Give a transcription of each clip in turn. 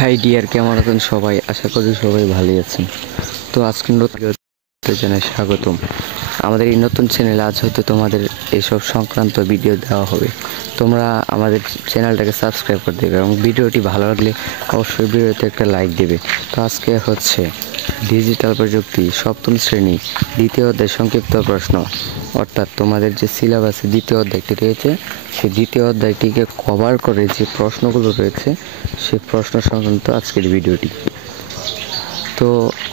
High deer, কেমন আছেন সবাই? আশা করি সবাই ভালোই আছেন। তো আজকে নতুন জানাই স্বাগতম আমাদের এই নতুন চ্যানেলে। আজ হয়তো তোমাদের এইসব সংক্রান্ত ভিডিও দেওয়া হবে। তোমরা আমাদের চ্যানেলটাকে সাবস্ক্রাইব করে দেবে এবং ভিডিওটি ভালো লাগলে অবশ্যই ভিডিওতে একটা লাইক দেবে। তো আজকে হচ্ছে ডিজিটাল প্রযুক্তি সপ্তম শ্রেণী দ্বিতীয় অধ্যায় সংক্ষিপ্ত প্রশ্ন, অর্থাৎ তোমাদের যে সিলেবাসে দ্বিতীয় অধ্যায়টি রয়েছে সেই দ্বিতীয় অধ্যায়টিকে কভার করে যে প্রশ্নগুলো রয়েছে সেই প্রশ্ন সংক্রান্ত আজকের ভিডিওটি। তো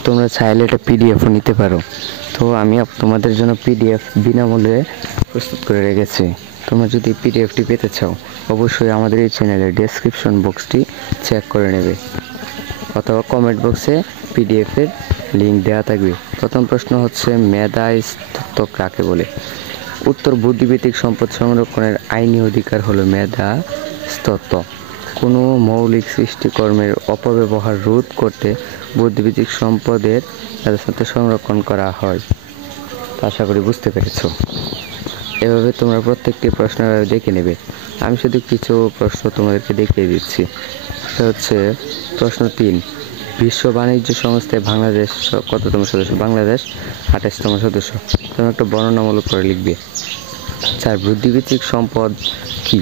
তোমরা চাইলে এটা পিডিএফও নিতে পারো। তো আমি তোমাদের জন্য পিডিএফ বিনামূল্যে প্রস্তুত করে রেখেছি। তোমরা যদি পিডিএফটি পেতে চাও অবশ্যই আমাদের এই চ্যানেলের ডেসক্রিপশন বক্সটি চেক করে নেবে অথবা কমেন্ট বক্সে পিডিএফের লিঙ্ক দেওয়া থাকবে। প্রথম প্রশ্ন হচ্ছে মেধাস্বত্ব কাকে বলে? উত্তর, বুদ্ধিবৃত্তিক সম্পদ সংরক্ষণের আইনি অধিকার হলো মেধাস্বত্ব। কোনো মৌলিক সৃষ্টিকর্মের অপব্যবহার রোধ করতে বুদ্ধিবৃত্তিক সম্পদের মেধাস্বত্ব সংরক্ষণ করা হয়। আশা করি বুঝতে পেরেছ। এভাবে তোমরা প্রত্যেকটি প্রশ্ন দেখে নেবে। আমি শুধু কিছু প্রশ্ন তোমাদেরকে দেখিয়ে দিচ্ছি। সেটা হচ্ছে প্রশ্ন 3, বিশ্ব বাণিজ্য সংস্থায় বাংলাদেশ কততম সদস্য? বাংলাদেশ 28তম সদস্য। তোমরা একটা বর্ণনামূলক করে লিখবে। 4, বুদ্ধিবৃত্তিক সম্পদ কি?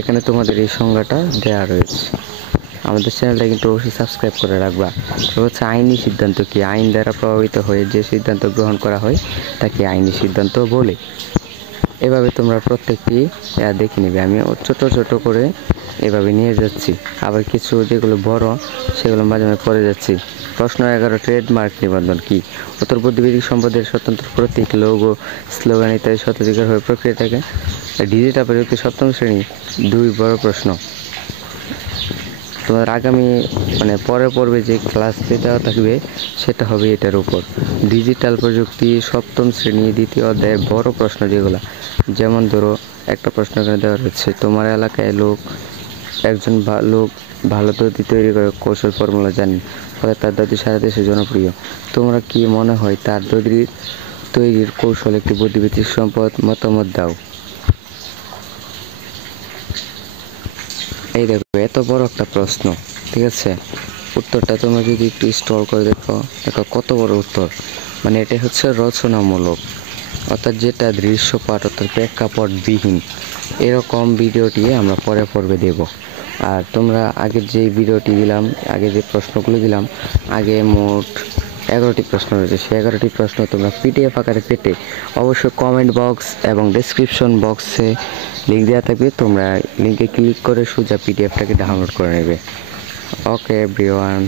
এখানে তোমাদের এই সংজ্ঞাটা দেওয়া রয়েছে। আমাদের চ্যানেলটা কিন্তু অবশ্যই সাবস্ক্রাইব করে রাখবা। তো হচ্ছে আইনি সিদ্ধান্ত কি? আইন দ্বারা প্রভাবিত হয়ে যে সিদ্ধান্ত গ্রহণ করা হয় তাকে আইনি সিদ্ধান্ত বলে। এভাবে তোমরা প্রত্যেকটি দেখে নেবে। আমি ছোট ছোট করে এভাবে নিয়ে যাচ্ছি, আবার কিছু যেগুলো বড় সেগুলো মাঝে মাঝে পড়ে যাচ্ছি। প্রশ্ন 11, ট্রেডমার্ক নিবন্ধন কি? উত্তর, বুদ্ধিবৃত্তিক সম্পদের স্বতন্ত্র প্রতীক, লোগো, স্লোগান ইত্যাদি স্বত্বাধিকার হয়ে প্রক্রিয়া থাকে। ডিজিটাল প্রযুক্তি সপ্তম শ্রেণী 2 বড় প্রশ্ন। তোমার আগামী পরের পর্বে যে ক্লাসটি দেওয়া থাকবে সেটা হবে এটার উপর। ডিজিটাল প্রযুক্তি সপ্তম শ্রেণী দ্বিতীয় অধ্যায়ের বড় প্রশ্ন যেগুলো, যেমন ধরো একটা প্রশ্ন এখানে দেওয়া রয়েছে, তোমার এলাকায় একজন লোক ভালো দধি তৈরি করে কৌশল ফর্মুলা জানেন, ফলে তার দধি সারা দেশে জনপ্রিয়। তোমরা কি মনে হয় তার দধি তৈরির কৌশল একটি বুদ্ধিবৃত্তিক সম্পদ? মতামত দাও। এই দেখো, এত বড় একটা প্রশ্ন, ঠিক আছে? উত্তরটা তোমরা যদি একটু স্ক্রল করে দেখো কত বড় উত্তর। এটা হচ্ছে রচনামূলক, অর্থাৎ যেটা দৃশ্যপাঠ অর্থাৎ প্রেক্ষাপটবিহীন। এরকম ভিডিওটি আমরা পরে পর্বে দেব। আর তোমরা আগের যে ভিডিওটি দিলাম, আগে যে প্রশ্নগুলো দিলাম, আগে মোট 11টি প্রশ্ন রয়েছে। সেই 11টি প্রশ্ন তোমরা পিডিএফ আকারে পেতে অবশ্যই কমেন্ট বক্স এবং ডেসক্রিপশন বক্সে লিঙ্ক দেওয়া থাকবে। তোমরা লিঙ্কে ক্লিক করে সোজা পিডিএফটাকে ডাউনলোড করে নেবে। ওকে এভরিওয়ান।